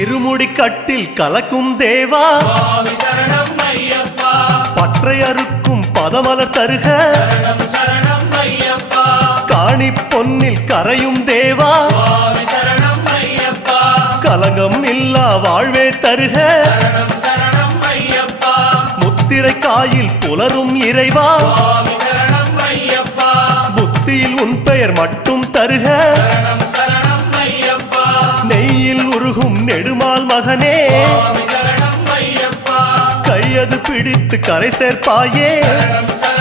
இருமுடி கட்டில் கலக்கும் தேவா சுவாமி சரணம் ஐயப்பா பற்றை அறுக்கும் பதமலர் தருக சரணம் சரணம் ஐயப்பா காணி பொன்னில் கரையும் தேவா சுவாமி சரணம் ஐயப்பா கலங்கம் இல்லா வாழ்வே தருக சரணம் சரணம் ஐயப்பா முத்திரை காயில் புலரும் இறைவா சுவாமி சரணம் ஐயப்பா புத்தியில் உன் பெயர் மட்டும் தருக சரணம் சரணம் ஐயப்பா நெய்யில் உருகும் நெடுமால் மகனே சுவாமி சரணம் ஐயப்பா கையது பிடித்து கரை சேர்ப்பாயே சரணம் சரணம்